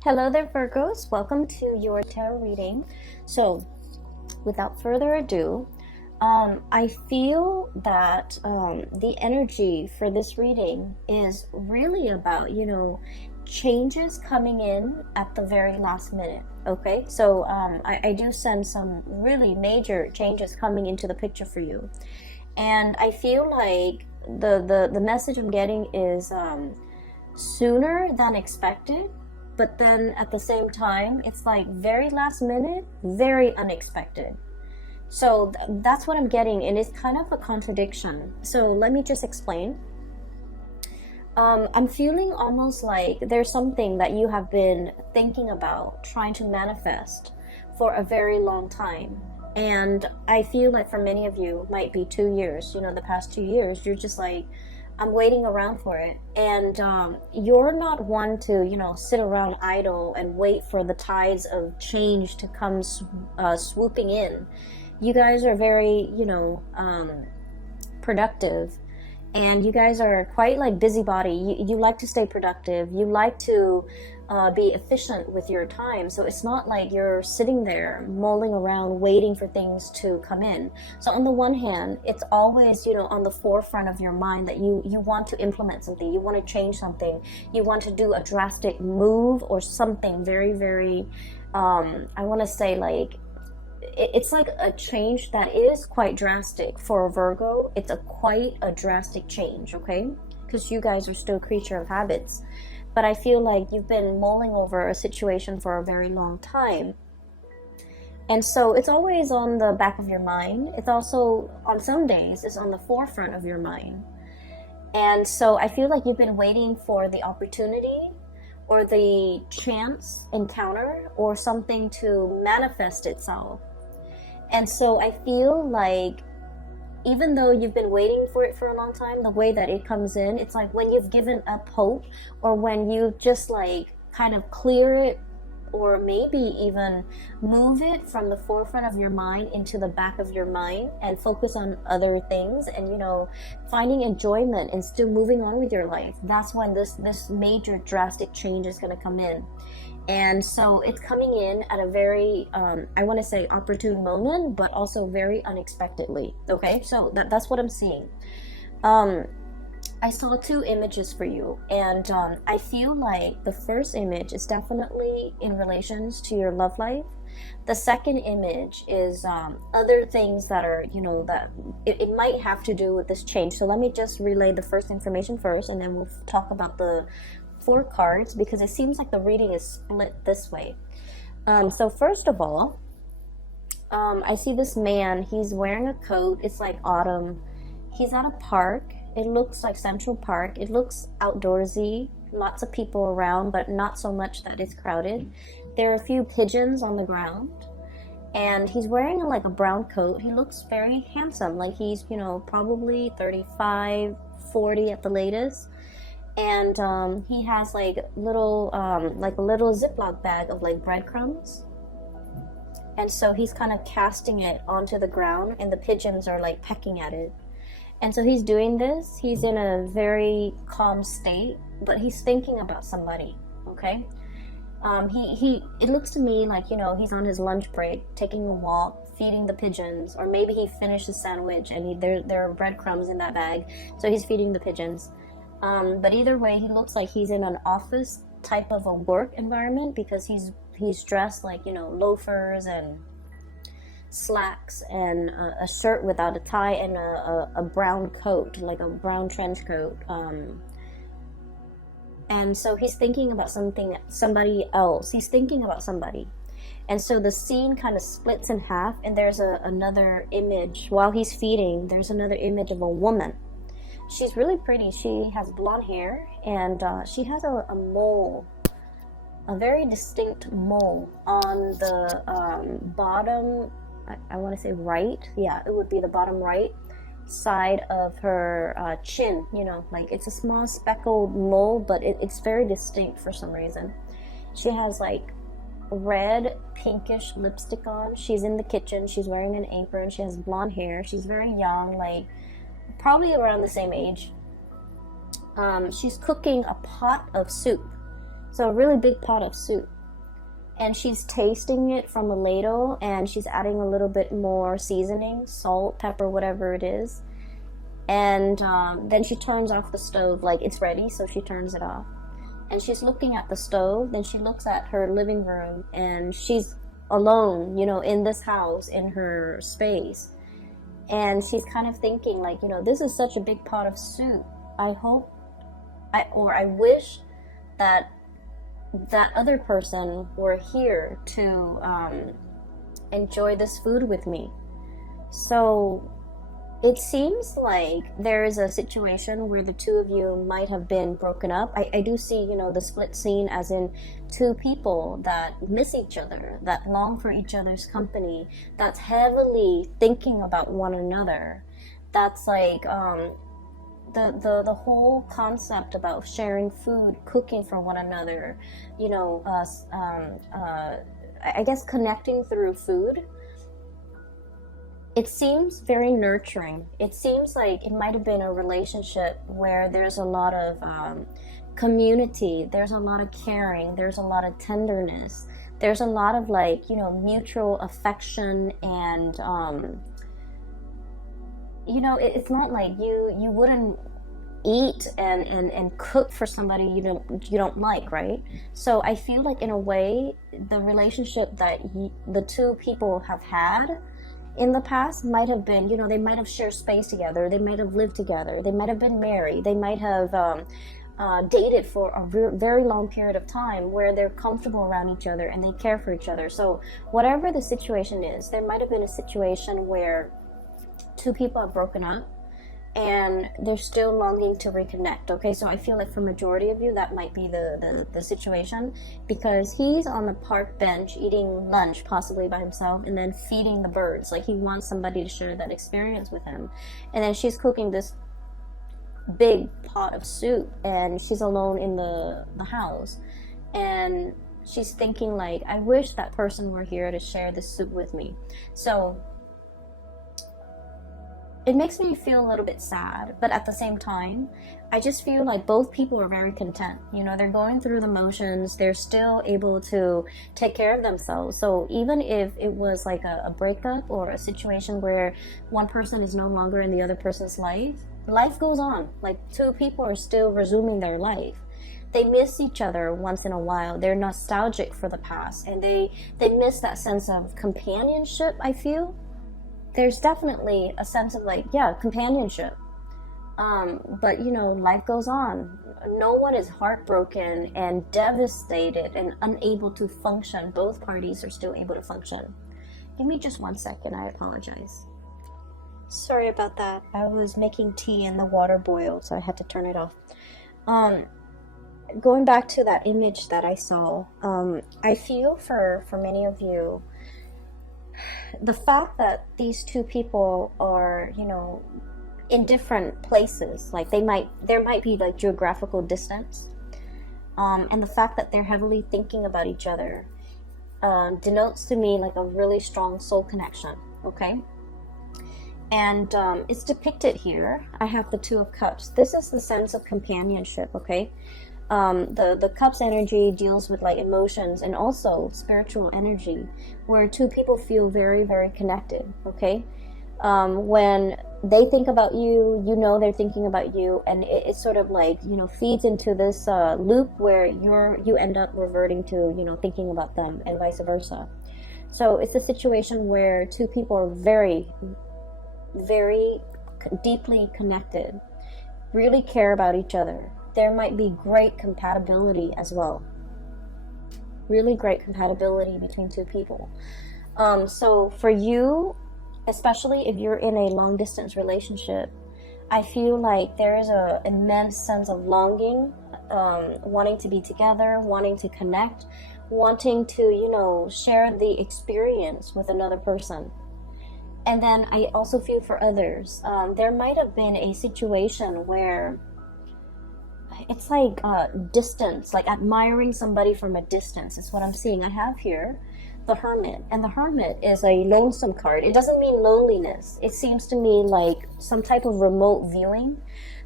Hello there, Virgos. Welcome to your tarot reading. So, without further ado, I feel that the energy for this reading is really about, changes coming in at the very last minute. Okay, so I do sense some really major changes coming into the picture for you. And I feel like the message I'm getting is sooner than expected, but then at the same time it's like very last minute, very unexpected. So that's what I'm getting, and it's kind of a contradiction. So let me just explain. I'm feeling almost like there's something that you have been thinking about trying to manifest for a very long time. And I feel like for many of you, might be 2 years, the past 2 years, you're just like, I'm waiting around for it. And you're not one to, sit around idle and wait for the tides of change to come swooping in. You guys are very, productive. And you guys are quite like busybody. You like to stay productive. You like to be efficient with your time. So it's not like you're sitting there mulling around waiting for things to come in. So on the one hand, it's always, on the forefront of your mind that you want to implement something. You want to change something. You want to do a drastic move or something very, very, I want to say like, it's like a change that is quite drastic for a Virgo. It's quite a drastic change, okay? Because you guys are still a creature of habits. But I feel like you've been mulling over a situation for a very long time. And so it's always on the back of your mind. It's also, on some days, it's on the forefront of your mind. And so I feel like you've been waiting for the opportunity or the chance encounter or something to manifest itself. And so I feel like even though you've been waiting for it for a long time, the way that it comes in, it's like when you've given up hope or when you just like kind of clear it or maybe even move it from the forefront of your mind into the back of your mind and focus on other things and, finding enjoyment and still moving on with your life. That's when this major drastic change is going to come in. And so it's coming in at a very, I want to say opportune moment, but also very unexpectedly. Okay, so that's what I'm seeing. I saw 2 images for you, and I feel like the first image is definitely in relations to your love life. The second image is other things that are, that it might have to do with this change. So let me just relay the first information first, and then we'll talk about the 4 cards, because it seems like the reading is split this way. So first of all, I see this man. He's wearing a coat. It's like autumn. He's at a park. It looks like Central Park. It looks outdoorsy. Lots of people around, but not so much that it's crowded. There are a few pigeons on the ground. And he's wearing like a brown coat. He looks very handsome. Like he's, probably 35, 40 at the latest. And he has like a little Ziploc bag of like breadcrumbs. And so he's kind of casting it onto the ground, and the pigeons are like pecking at it. And so he's doing this. He's in a very calm state, but he's thinking about somebody. Okay. It looks to me like, he's on his lunch break, taking a walk, feeding the pigeons, or maybe he finished his sandwich and there are breadcrumbs in that bag. So he's feeding the pigeons. But either way, he looks like he's in an office type of a work environment, because he's dressed like, loafers and slacks and a shirt without a tie and a brown coat, like a brown trench coat. And so he's thinking about somebody else. He's thinking about somebody. And so the scene kind of splits in half, and there's another image. While he's feeding, there's another image of a woman. She's really pretty. She has blonde hair, and she has a mole, a very distinct mole on the bottom, I want to say right. Yeah, it would be the bottom right side of her chin. Like it's a small speckled mole, but it's very distinct for some reason. She has like red pinkish lipstick on. She's in the kitchen. She's wearing an apron. She has blonde hair. She's very young, like probably around the same age. She's cooking a pot of soup, So a really big pot of soup. And she's tasting it from a ladle, and she's adding a little bit more seasoning, salt, pepper, whatever it is. And then she turns off the stove, like it's ready, so she turns it off. And she's looking at the stove, then she looks at her living room, and she's alone, you know, in this house, in her space. And she's kind of thinking like, you know, this is such a big pot of soup. I wish that that other person were here to enjoy this food with me. So it seems like there is a situation where the two of you might have been broken up. I do see, you know, the split scene as in two people that miss each other, that long for each other's company, that's heavily thinking about one another. That's like the whole concept about sharing food, cooking for one another, you know, I guess connecting through food. It seems very nurturing. It seems like it might have been a relationship where there's a lot of community, there's a lot of caring, there's a lot of tenderness, there's a lot of like, you know, mutual affection, and you know, it's not like you wouldn't eat and cook for somebody you don't like, right? So I feel like in a way the relationship that the two people have had in the past might have been, you know, they might have shared space together, they might have lived together, they might have been married, they might have dated for a very long period of time where they're comfortable around each other and they care for each other. So whatever the situation is, there might have been a situation where two people have broken up and they're still longing to reconnect. Okay, so I feel like for majority of you that might be the situation, because he's on the park bench eating lunch possibly by himself and then feeding the birds. Like he wants somebody to share that experience with him. And then she's cooking this big pot of soup and she's alone in the house, and she's thinking like, I wish that person were here to share this soup with me. So it makes me feel a little bit sad, but at the same time, I just feel like both people are very content. You know, they're going through the motions, they're still able to take care of themselves. So even if it was like a breakup or a situation where one person is no longer in the other person's life goes on. Like two people are still resuming their life. They miss each other once in a while. They're nostalgic for the past, and they miss that sense of companionship, I feel. There's definitely a sense of like, yeah, companionship. But you know, life goes on. No one is heartbroken and devastated and unable to function. Both parties are still able to function. Give me just 1 second, I apologize. Sorry about that. I was making tea and the water boiled, so I had to turn it off. Going back to that image that I saw, I feel for many of you, the fact that these two people are, you know, in different places, like there might be like geographical distance, and the fact that they're heavily thinking about each other denotes to me like a really strong soul connection. Okay, and it's depicted here. I have the Two of Cups. This is the sense of companionship. Okay. The cups energy deals with like emotions and also spiritual energy, where two people feel very, very connected. Okay, when they think about you, you know they're thinking about you, and it's sort of like, you know, feeds into this loop where you end up reverting to, you know, thinking about them, and vice versa. So it's a situation where two people are very, very deeply connected, really care about each other. There might be great compatibility as well. Really great compatibility between two people. So for you, especially if you're in a long distance relationship, I feel like there is an immense sense of longing, wanting to be together, wanting to connect, wanting to, you know, share the experience with another person. And then I also feel for others, there might have been a situation where it's like distance, like admiring somebody from a distance is what I'm seeing. I have here the Hermit, and the Hermit is a lonesome card. It doesn't mean loneliness. It seems to me like some type of remote viewing.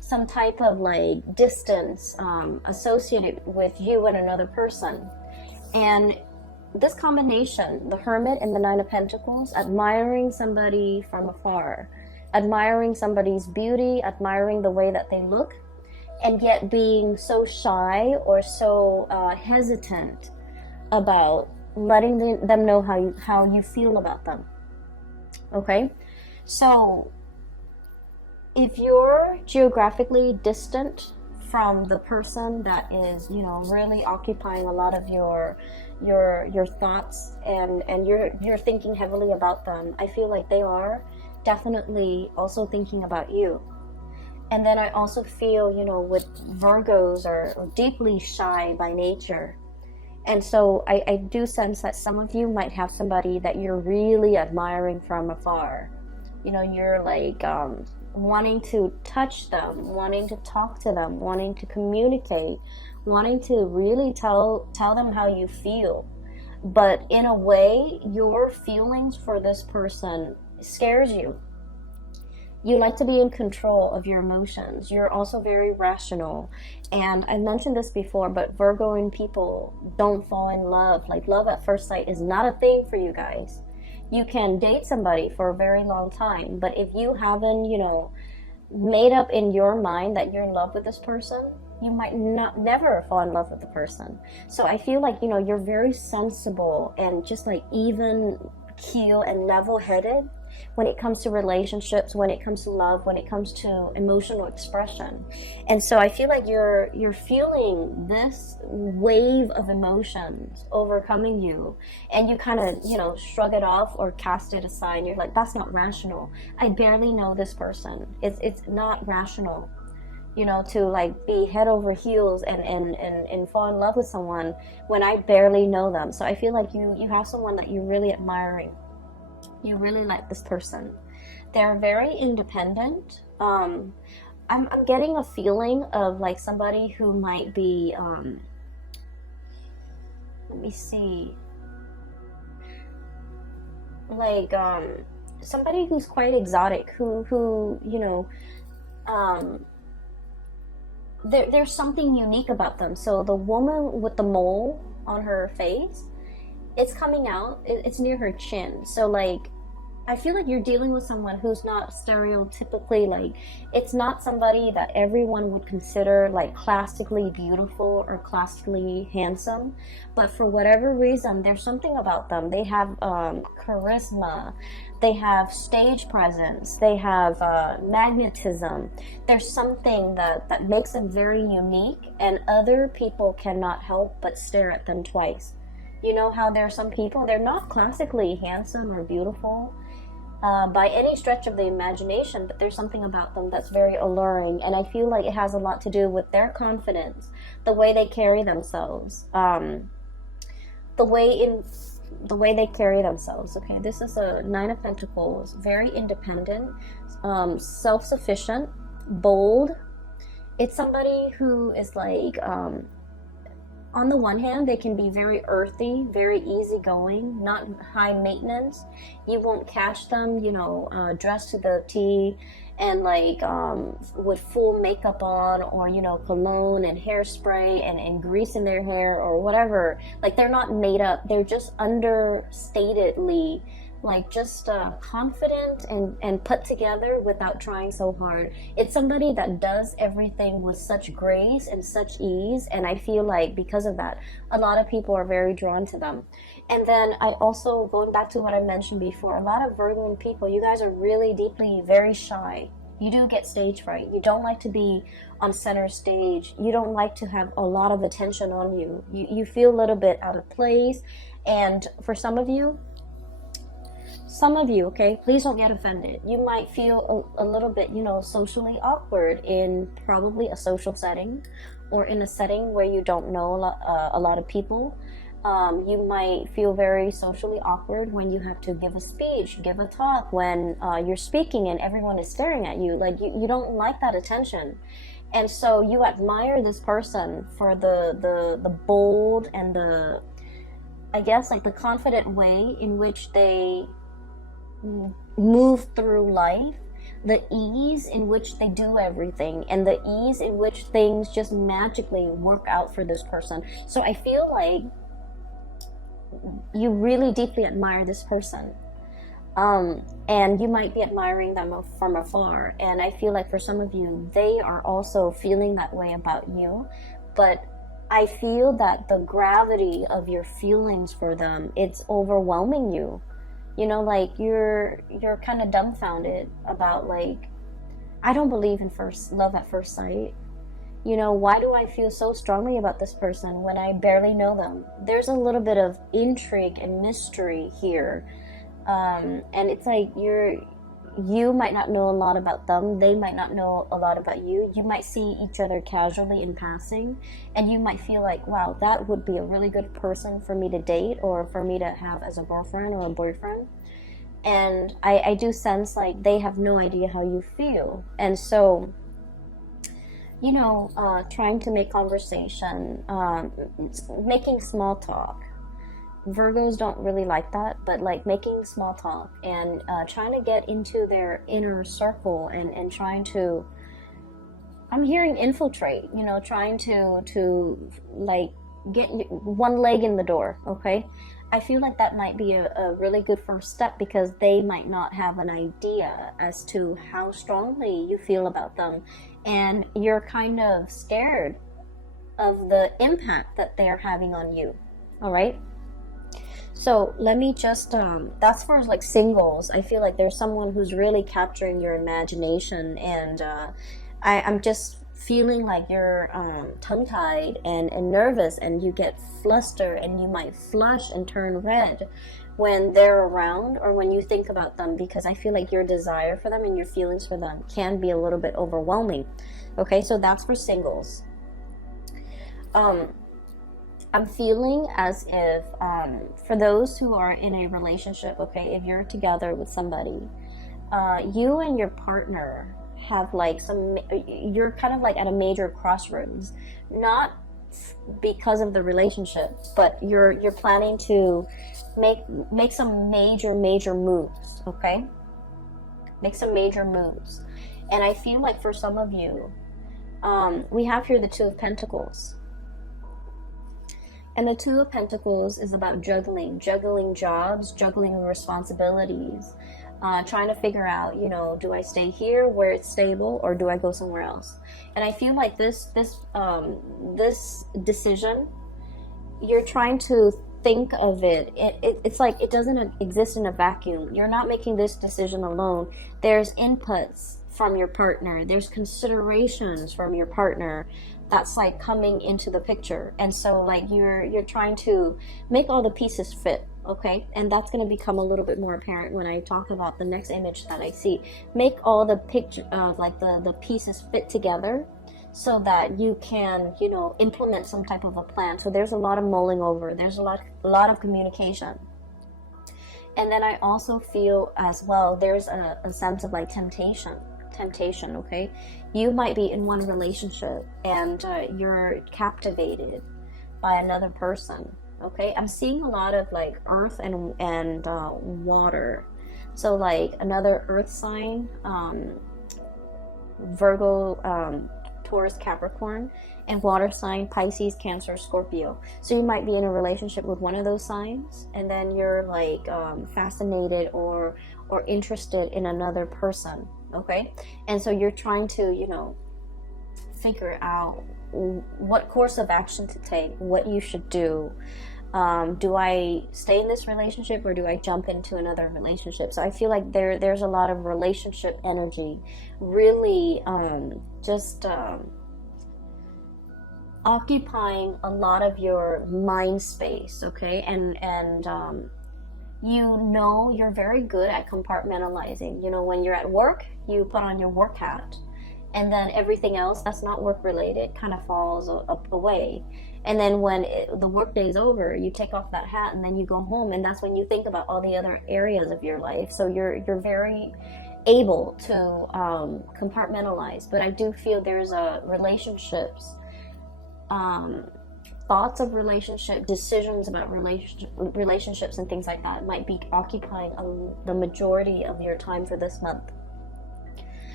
some type of like distance associated with you and another person. And this combination, the Hermit and the Nine of Pentacles, admiring somebody from afar, admiring somebody's beauty, admiring the way that they look, and yet being so shy or so hesitant about letting them know how you feel about them. Okay, so if you're geographically distant from the person that is, you know, really occupying a lot of your thoughts, and you're thinking heavily about them, I feel like they are definitely also thinking about you. And then I also feel, you know, with Virgos are deeply shy by nature. And so I do sense that some of you might have somebody that you're really admiring from afar. You know, you're like wanting to touch them, wanting to talk to them, wanting to communicate, wanting to really tell them how you feel. But in a way, your feelings for this person scares you. You like to be in control of your emotions. You're also very rational. And I mentioned this before, but Virgoing people don't fall in love. Like, love at first sight is not a thing for you guys. You can date somebody for a very long time, but if you haven't, you know, made up in your mind that you're in love with this person, you might never fall in love with the person. So I feel like, you know, you're very sensible and just like even keel and level-headed when it comes to relationships, when it comes to love, when it comes to emotional expression. And so I feel like you're feeling this wave of emotions overcoming you, and you kind of, you know, shrug it off or cast it aside. You're like, that's not rational. I barely know this person. It's not rational, you know, to like be head over heels and fall in love with someone when I barely know them. So I feel like you have someone that you're really admiring. You really like this person. They're very independent. I'm getting a feeling of like somebody who might be let me see, like somebody who's quite exotic, who you know, there's something unique about them. So the woman with the mole on her face, it's coming out, it's near her chin. So like, I feel like you're dealing with someone who's not stereotypically, like, it's not somebody that everyone would consider like classically beautiful or classically handsome, but for whatever reason, there's something about them. They have charisma, they have stage presence, they have magnetism. There's something that makes them very unique, and other people cannot help but stare at them twice. You know how there are some people, they're not classically handsome or beautiful by any stretch of the imagination, but there's something about them that's very alluring, and I feel like it has a lot to do with their confidence, the way they carry themselves, the way they carry themselves. Okay, this is a Nine of Pentacles, very independent, self-sufficient, bold. It's somebody who is like, on the one hand, they can be very earthy, very easygoing, not high maintenance. You won't catch them, you know, dressed to the T and like with full makeup on, or, you know, cologne and hairspray and grease in their hair or whatever. Like, they're not made up. They're just understatedly like just confident and put together without trying so hard. It's somebody that does everything with such grace and such ease, and I feel like because of that, a lot of people are very drawn to them. And then I also, going back to what I mentioned before, a lot of Virgo people, you guys are really deeply very shy. You do get stage fright. You don't like to be on center stage. You don't like to have a lot of attention on you. You feel a little bit out of place. And for some of you, okay, please don't get offended. You might feel a little bit, you know, socially awkward in probably a social setting, or in a setting where you don't know a lot of people. You might feel very socially awkward when you have to give a speech, give a talk, when you're speaking and everyone is staring at you. Like, you don't like that attention. And so you admire this person for the bold and the, I guess, like the confident way in which they move through life. the ease in which they do everything, and the ease in which things just magically work out for this person. So I feel like you really deeply admire this person. And you might be admiring them from afar. And I feel like for some of you, they are also feeling that way about you. But I feel that the gravity of your feelings for them, it's overwhelming you. You know, like you're kind of dumbfounded about, like, I don't believe in love at first sight. You know, why do I feel so strongly about this person when I barely know them? There's a little bit of intrigue and mystery here. And it's like you might not know a lot about them, they might not know a lot about you. You might see each other casually in passing, and you might feel like, wow, that would be a really good person for me to date or for me to have as a girlfriend or a boyfriend. And I do sense like they have no idea how you feel. And so, you know, trying to make conversation, making small talk. Virgos don't really like that, but like making small talk and trying to get into their inner circle and trying to, I'm hearing infiltrate, you know, trying to like get one leg in the door, okay? I feel like that might be a really good first step, because they might not have an idea as to how strongly you feel about them, and you're kind of scared of the impact that they're having on you, all right? So let me just, that's for like singles. I feel like there's someone who's really capturing your imagination, and I'm just feeling like you're tongue-tied and nervous, and you get flustered, and you might flush and turn red when they're around or when you think about them, because I feel like your desire for them and your feelings for them can be a little bit overwhelming. Okay, so that's for singles. I'm feeling as if, for those who are in a relationship, okay, if you're together with somebody, you and your partner have like you're kind of like at a major crossroads, not because of the relationship, but you're planning to make some major moves, okay? Make some major moves. And I feel like for some of you, we have here the Two of Pentacles. And the Two of Pentacles is about juggling jobs, juggling responsibilities, trying to figure out, you know, do I stay here where it's stable, or do I go somewhere else? And I feel like this decision, you're trying to think of it. It's like it doesn't exist in a vacuum. You're not making this decision alone. There's inputs from your partner. There's considerations from your partner that's like coming into the picture. And so like you're trying to make all the pieces fit, okay? And that's going to become a little bit more apparent when I talk about the next image that I see. Make all the picture like the pieces fit together so that you can, you know, implement some type of a plan. So there's a lot of mulling over, there's a lot of communication. And then I also feel as well there's a sense of like temptation, okay? You might be in one relationship and you're captivated by another person, okay? I'm seeing a lot of like earth and water. So like another earth sign, Virgo, Taurus, Capricorn, and water sign, Pisces, Cancer, Scorpio. So you might be in a relationship with one of those signs, and then you're like fascinated or interested in another person, okay? And so you're trying to, you know, figure out what course of action to take, what you should do. Do I stay in this relationship or do I jump into another relationship? So I feel like there's a lot of relationship energy, really occupying a lot of your mind space, okay? And you know, you're very good at compartmentalizing. You know, when you're at work, you put on your work hat, and then everything else that's not work related kind of falls away. And then when the work day is over, you take off that hat and then you go home, and that's when you think about all the other areas of your life. So you're very able to compartmentalize. But I do feel there's relationships, thoughts of relationship, decisions about relationships and things like that might be occupying the majority of your time for this month.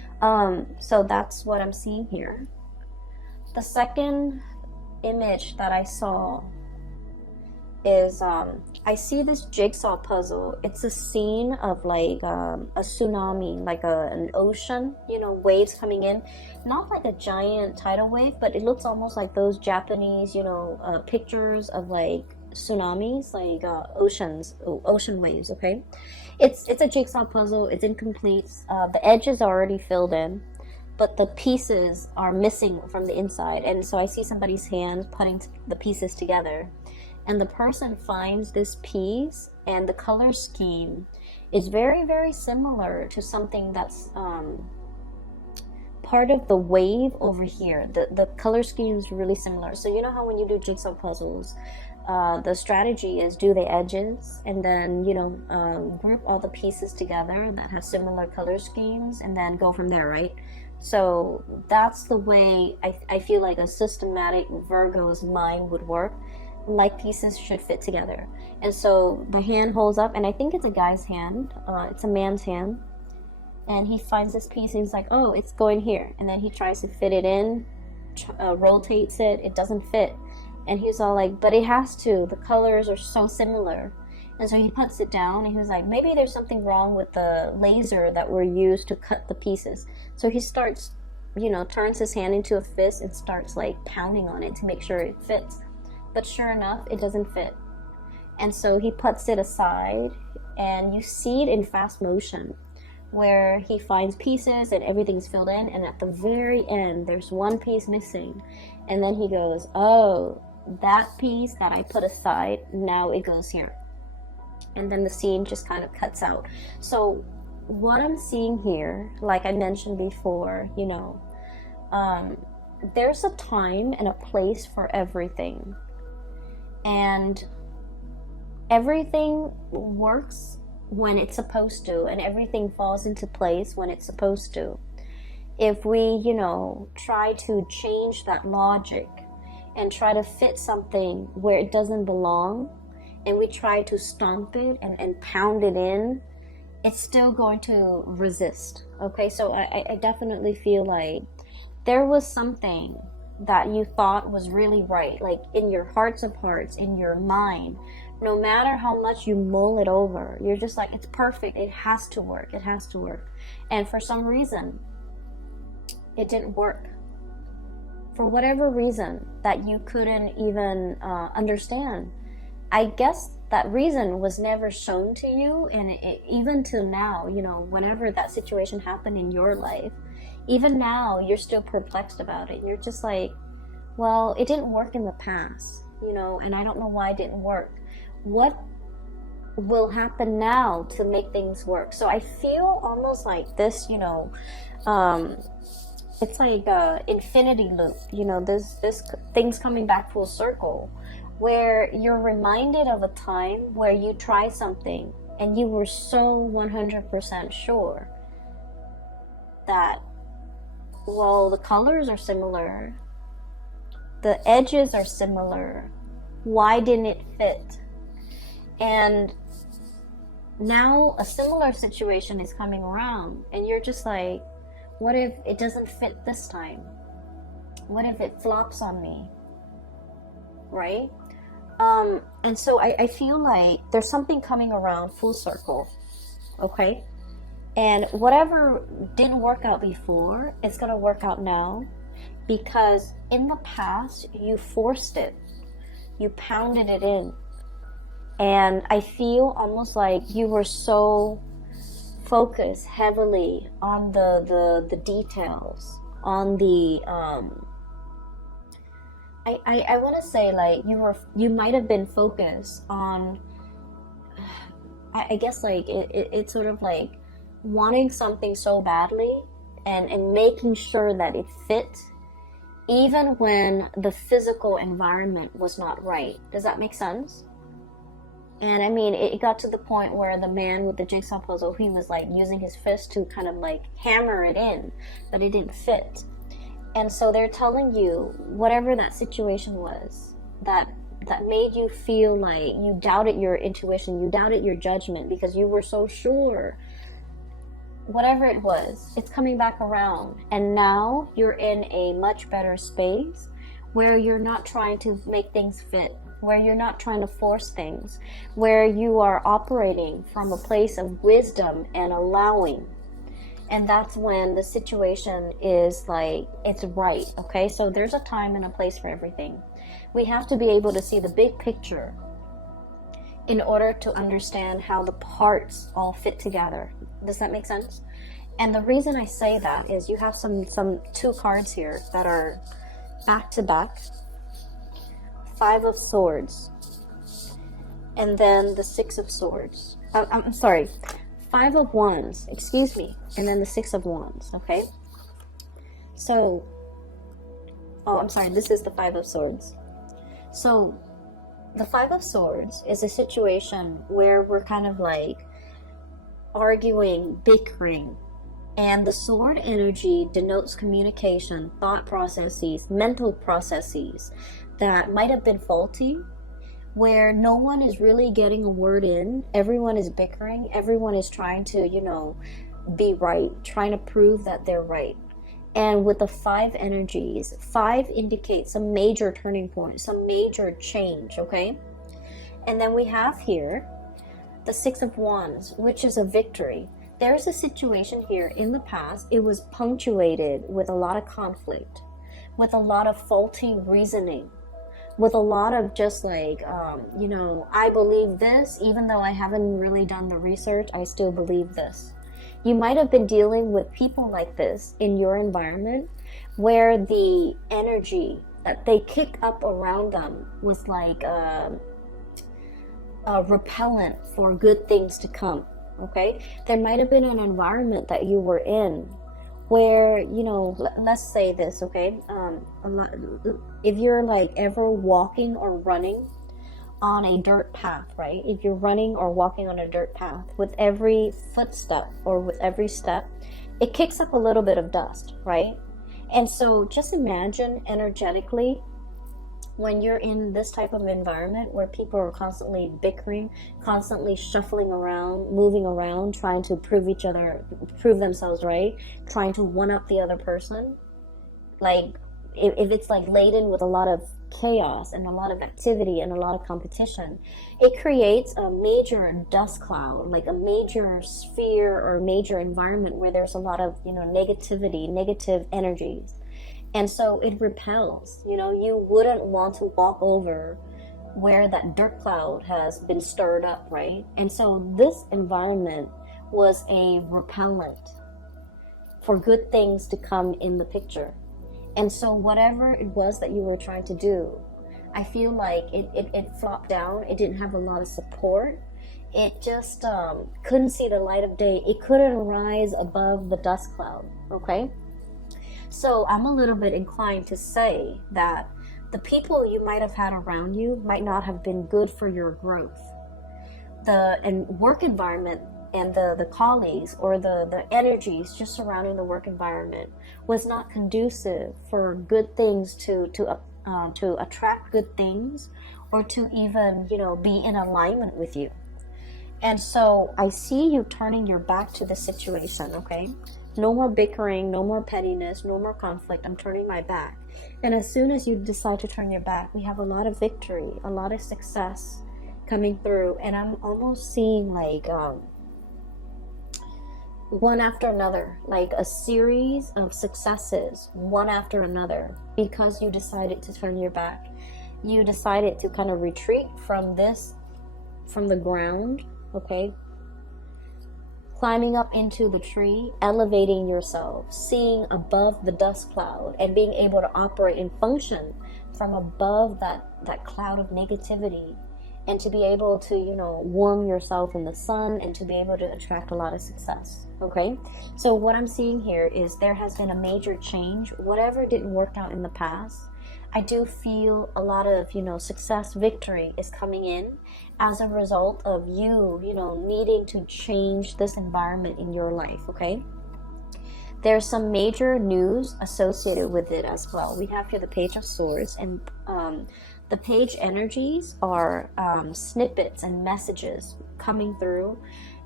So that's what I'm seeing here. The second image that I saw is I see this jigsaw puzzle. It's a scene of like a tsunami, like an ocean, you know, waves coming in. Not like a giant tidal wave, but it looks almost like those Japanese, you know, pictures of like tsunamis, like ocean waves. Okay, it's a jigsaw puzzle. It's incomplete. The edge is already filled in, but the pieces are missing from the inside. And so I see somebody's hand putting the pieces together. And the person finds this piece, and the color scheme is very, very similar to something that's part of the wave over here. The color scheme is really similar. So you know how when you do jigsaw puzzles, the strategy is do the edges and then, you know, group all the pieces together that have similar color schemes and then go from there, right? So that's the way I feel like a systematic Virgo's mind would work. Like pieces should fit together. And so the hand holds up, and I think it's a guy's hand. It's a man's hand. And he finds this piece and he's like, oh, it's going here. And then he tries to fit it in, rotates it. It doesn't fit. And he's all like, but it has to. The colors are so similar. And so he puts it down and he was like, maybe there's something wrong with the laser that were used to cut the pieces. So he starts, you know, turns his hand into a fist and starts like pounding on it to make sure it fits. But sure enough, it doesn't fit. And so he puts it aside, and you see it in fast motion, where he finds pieces and everything's filled in, and at the very end, there's one piece missing. And then he goes, oh, that piece that I put aside, now it goes here. And then the scene just kind of cuts out. So what I'm seeing here, like I mentioned before, you know, there's a time and a place for everything. And everything works when it's supposed to, and everything falls into place when it's supposed to. If we, you know, try to change that logic and try to fit something where it doesn't belong, and we try to stomp it and pound it in, it's still going to resist. Okay, so I definitely feel like there was something that you thought was really right, like in your hearts of hearts, in your mind, no matter how much you mull it over, you're just like, it's perfect, it has to work, it has to work. And for some reason, it didn't work. For whatever reason that you couldn't even understand. I guess that reason was never shown to you, and even till now, you know, whenever that situation happened in your life, even now, you're still perplexed about it. You're just like, well, it didn't work in the past, you know, and I don't know why it didn't work. What will happen now to make things work? So I feel almost like this, you know, it's like a infinity loop, you know, this things coming back full circle, where you're reminded of a time where you tried something and you were so 100% sure that, well, the colors are similar, the edges are similar, why didn't it fit? And now a similar situation is coming around, and you're just like, what if it doesn't fit this time? What if it flops on me? Right? And so I feel like there's something coming around full circle, okay? And whatever didn't work out before, it's going to work out now, because in the past, you forced it. You pounded it in. And I feel almost like you were so focused heavily on the details, on the, I want to say like you might have been focused on, I guess like it's sort of like wanting something so badly and making sure that it fit, even when the physical environment was not right. Does that make sense? And I mean, it got to the point where the man with the jigsaw puzzle, he was like using his fist to kind of like hammer it in, but it didn't fit. And so they're telling you, whatever that situation was, that made you feel like you doubted your intuition, you doubted your judgment because you were so sure whatever it was, it's coming back around. And now you're in a much better space where you're not trying to make things fit, where you're not trying to force things, where you are operating from a place of wisdom and allowing. And that's when the situation is like, it's right, okay? So there's a time and a place for everything. We have to be able to see the big picture in order to understand how the parts all fit together. Does that make sense? And the reason I say that is you have some two cards here that are back to back. 5 of Swords. And then the 6 of Swords. I'm sorry. 5 of Wands, excuse me, and then the 6 of Wands, okay? So, I'm sorry, this is the 5 of Swords. So, the 5 of Swords is a situation where we're kind of like arguing, bickering, and the sword energy denotes communication, thought processes, mental processes that might have been faulty, where no one is really getting a word in. Everyone is bickering. Everyone is trying to, be right, trying to prove that they're right. And with the 5 energies, 5 indicates a major turning point, some major change, okay? And then we have here the 6 of Wands, which is a victory. There's a situation here in the past. It was punctuated with a lot of conflict, with a lot of faulty reasoning, with a lot of just like, I believe this, even though I haven't really done the research, I still believe this. You might have been dealing with people like this in your environment where the energy that they kick up around them was like a repellent for good things to come, okay? There might have been an environment that you were in where, let's say this, okay? If you're like ever walking or running on a dirt path, right? If you're running or walking on a dirt path, with every footstep or with every step, it kicks up a little bit of dust, right? And so just imagine energetically when you're in this type of environment where people are constantly bickering, constantly shuffling around, moving around, trying to prove themselves right, trying to one up the other person. Like if it's like laden with a lot of chaos and a lot of activity and a lot of competition, it creates a major dust cloud, like a major sphere or major environment where there's a lot of, negativity, negative energies. And so it repels, you wouldn't want to walk over where that dirt cloud has been stirred up, right? And so this environment was a repellent for good things to come in the picture. And so whatever it was that you were trying to do, I feel like it flopped down. It didn't have a lot of support. It just couldn't see the light of day. It couldn't rise above the dust cloud, okay? So I'm a little bit inclined to say that the people you might have had around you might not have been good for your growth. The work environment and the colleagues or the energies just surrounding the work environment was not conducive for good things to attract good things or to even, be in alignment with you. And so I see you turning your back to the situation, okay? No more bickering, no more pettiness, no more conflict. I'm turning my back. And as soon as you decide to turn your back, we have a lot of victory, a lot of success coming through. And I'm almost seeing like one after another, like a series of successes, one after another, because you decided to turn your back. You decided to kind of retreat from the ground, okay? Climbing up into the tree, elevating yourself, seeing above the dust cloud, and being able to operate and function from above that cloud of negativity, and to be able to, warm yourself in the sun and to be able to attract a lot of success, okay? So what I'm seeing here is there has been a major change. Whatever didn't work out in the past, I do feel a lot of, success, victory is coming in as a result of you, needing to change this environment in your life, okay? There's some major news associated with it as well. We have here the Page of Swords, and the page energies are snippets and messages coming through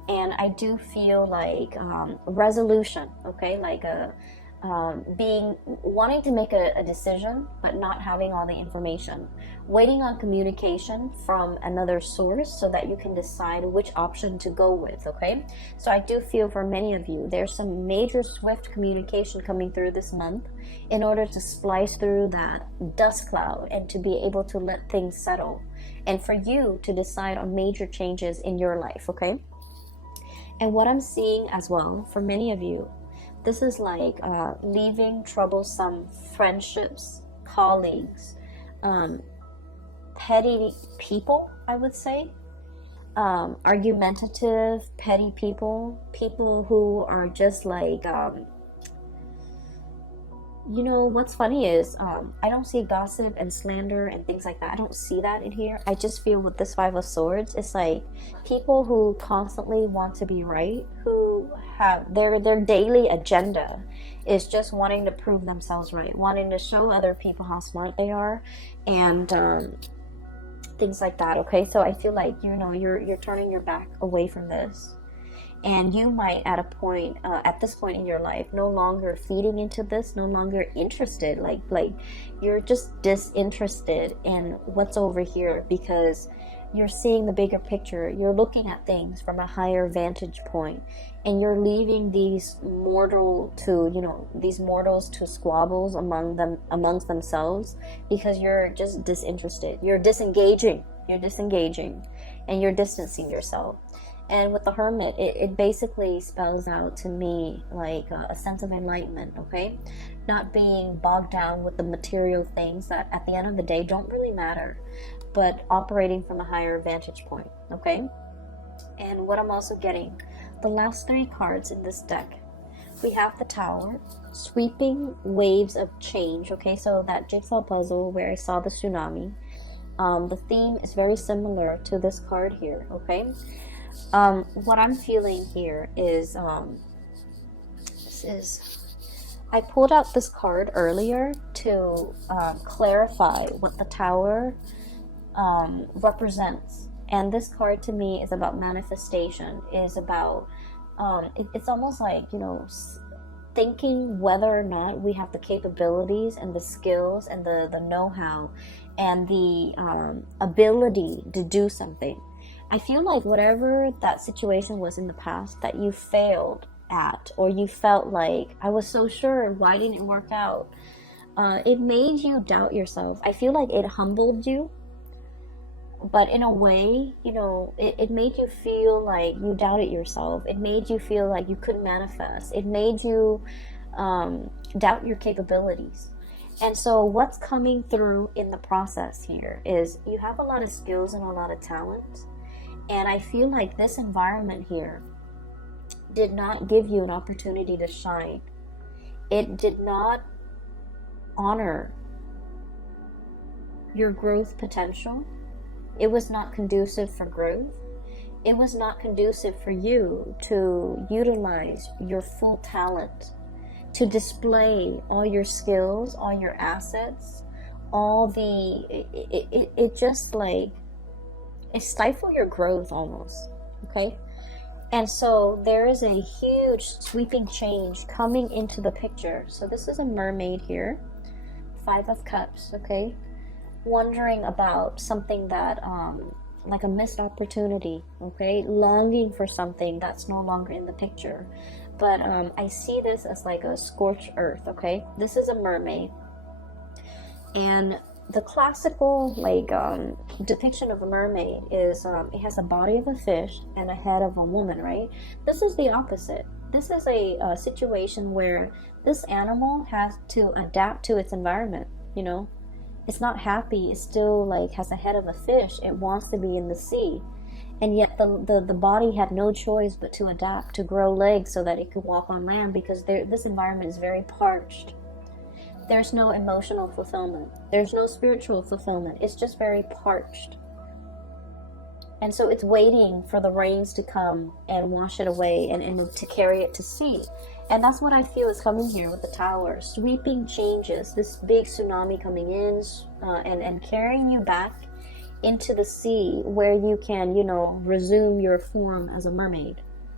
And I do feel like resolution, okay, like a being wanting to make a decision but not having all the information, waiting on communication from another source so that you can decide which option to go with. Okay, so I do feel for many of you there's some major swift communication coming through this month in order to splice through that dust cloud and to be able to let things settle, and for you to decide on major changes in your life. Okay, and what I'm seeing as well for many of you, this is like leaving troublesome friendships, colleagues, petty people, I would say. Argumentative, petty people, people who are just like, you know, what's funny is I don't see gossip and slander and things like that. I don't see that in here. I just feel with this Five of Swords, it's like people who constantly want to be right, who have their daily agenda is just wanting to prove themselves right, wanting to show other people how smart they are, and things like that. Okay, so I feel like, you know, you're turning your back away from this. And you might at this point in your life, no longer feeding into this, no longer interested, like you're just disinterested in what's over here, because you're seeing the bigger picture. You're looking at things from a higher vantage point, and you're leaving these mortals to squabbles amongst themselves, because you're just disinterested. You're disengaging, and you're distancing yourself. And with the Hermit, it basically spells out to me like a sense of enlightenment, okay? Not being bogged down with the material things that at the end of the day don't really matter, but operating from a higher vantage point, okay? And what I'm also getting, the last 3 cards in this deck, we have the Tower, sweeping waves of change, okay? So that jigsaw puzzle where I saw the tsunami, the theme is very similar to this card here, okay? What I'm feeling here is, I pulled out this card earlier to clarify what the Tower represents. And this card to me is about manifestation, is about, it's almost like, you know, thinking whether or not we have the capabilities and the skills and the know-how and the ability to do something. I feel like whatever that situation was in the past that you failed at, or you felt like, I was so sure, why didn't it work out? It made you doubt yourself. I feel like it humbled you, but in a way, you know, it made you feel like you doubted yourself. It made you feel like you couldn't manifest. It made you doubt your capabilities. And so what's coming through in the process here is you have a lot of skills and a lot of talent. And I feel like this environment here did not give you an opportunity to shine. It did not honor your growth potential. It was not conducive for growth. It was not conducive for you to utilize your full talent, to display all your skills, all your assets, it just like, it stifles your growth almost, okay? And so there is a huge sweeping change coming into the picture. So this is a mermaid here, 5 of Cups, okay? Wondering about something that, like a missed opportunity, okay? Longing for something that's no longer in the picture. But I see this as like a scorched earth, okay? This is a mermaid. And the classical depiction of a mermaid is it has a body of a fish and a head of a woman, right? This is the opposite. This is a situation where this animal has to adapt to its environment, you know? It's not happy. It still like has a head of a fish. It wants to be in the sea. And yet the body had no choice but to adapt, to grow legs so that it could walk on land, because this environment is very parched. There's no emotional fulfillment. There's no spiritual fulfillment. It's just very parched. And so it's waiting for the rains to come and wash it away and to carry it to sea. And that's what I feel is coming here with the Tower. Sweeping changes, this big tsunami coming in and carrying you back into the sea where you can, you know, resume your form as a mermaid.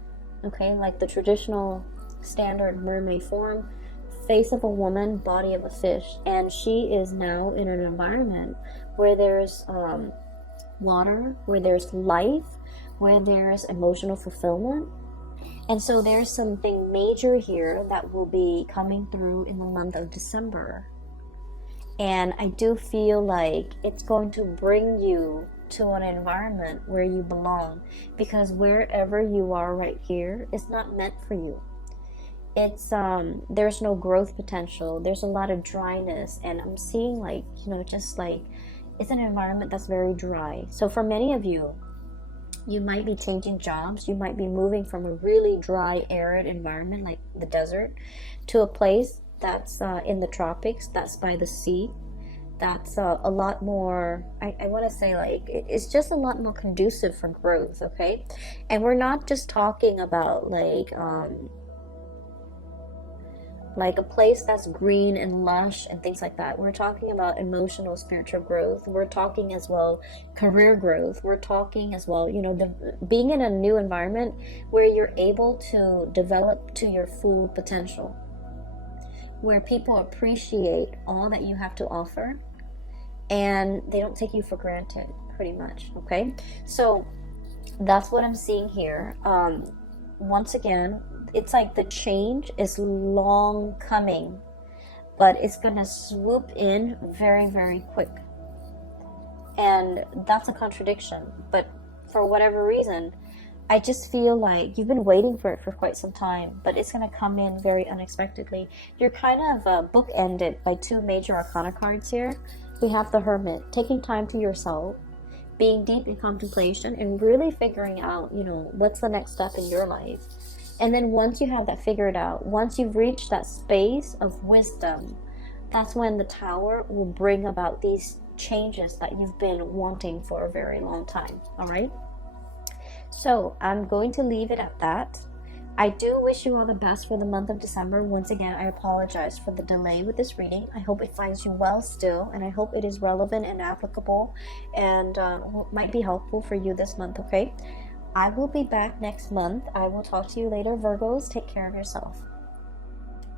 okay, like the traditional standard mermaid form, face of a woman, body of a fish. And she is now in an environment where there's water, where there's life, where there's emotional fulfillment. And so there's something major here that will be coming through in the month of December. And I do feel like it's going to bring you to an environment where you belong, because wherever you are right here is not meant for you. It's there's no growth potential. There's a lot of dryness, and I'm seeing like, you know, just like it's an environment that's very dry. So for many of you, you might be changing jobs. You might be moving from a really dry, arid environment like the desert to a place that's in the tropics, that's by the sea, that's a lot more, I want to say like, it's just a lot more conducive for growth, okay? And we're not just talking about like a place that's green and lush and things like that. We're talking about emotional, spiritual growth. We're talking as well career growth. We're talking as well, you know, being in a new environment where you're able to develop to your full potential, where people appreciate all that you have to offer and they don't take you for granted, pretty much, okay? So that's what I'm seeing here. Once again, it's like the change is long coming, but it's gonna swoop in very, very quick. And that's a contradiction, but for whatever reason, I just feel like you've been waiting for it for quite some time, but it's going to come in very unexpectedly. You're kind of bookended by two major arcana cards here. We have the Hermit, taking time to yourself, being deep in contemplation, and really figuring out, you know, what's the next step in your life. And then once you have that figured out, once you've reached that space of wisdom, that's when the Tower will bring about these changes that you've been wanting for a very long time, all right? So I'm going to leave it at that. I do wish you all the best for the month of December. Once again, I apologize for the delay with this reading. I hope it finds you well still, and I hope it is relevant and applicable and might be helpful for you this month, okay? I will be back next month. I will talk to you later, Virgos. Take care of yourself.